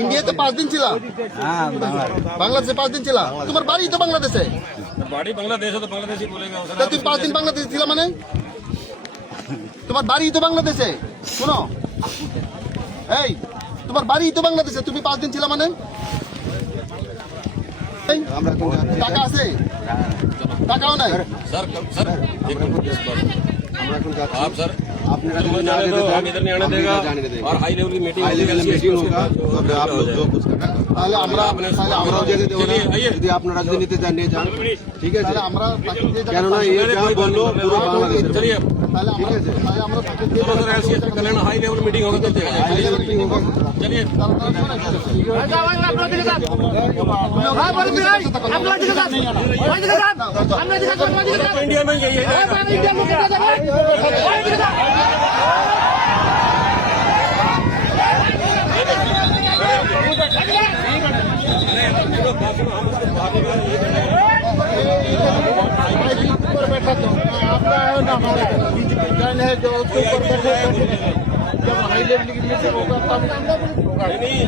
ইন্ডিয়াতে 5 দিন ছিল, বাংলাদেশে 5 দিন ছিল। তোমার বাড়ি তো বাংলাদেশে? বাড়ি বাংলাদেশে, তো বাংলাদেশি বলেগা। তুমি 5 দিন বাংলাদেশে ছিল মানে? তোমার বাড়ি তো বাংলাদেশে। শোনো, এই তোমার বাড়ি তো বাংলাদেশে, তুমি 5 দিন ছিল মানে? টাকা আছে? টাকাও নাই। सर सर एक आप सर आपने हम इधर नहीं आने देगा और हाई लेवल की मीटिंग होगा तो आप लोग जो कुछ करना তাহলে আমরা যদি আপনারা রাজনীতিতে জানিয়ে যান, ঠিক আছে? তাহলে আমরা কেননা এই যা বললো পুরো বাংলাদেশ, चलिए তাহলে আমরা তাহলে আমরা चलो सर ऐसी कल्याण हाई लेवल मीटिंग होगा तो चलिए इंडिया में यही है। बैठा तो आपका है ना, हमारा जन है जो उसके ऊपर बैठे। जब हाई लेवल की मीटिंग होगा तब होगा। नहीं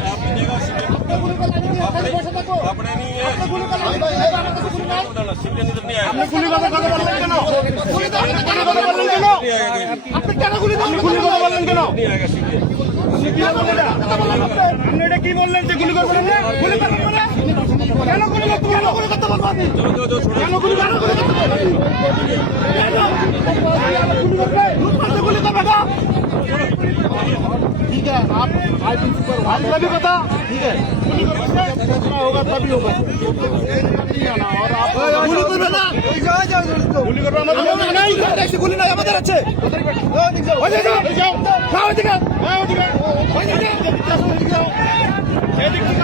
अपने नहीं है, আপনি গুলি কথা বললেন কেন? গুলি কথা বললেন কেন? আপনি কেন গুলি কথা বললেন কেন? আপনি এটা কি বললেন যে গুলি করবেন না? গুলি করবেন মানে কেন গুলি করতে বলবো আপনি? কেন গুলি করতে বলবো? गुली का बेटा ठीक है, आप आईपीसी पर वाली भी बता, ठीक है? फैसला होगा तभी होगा, नहीं आना। और आप गुली कर बेटा, गुली कर नहीं, ऐसी गुली नहीं हमारे अच्छे हो जाओ खाओ दिखा हो जाओ ये दिखा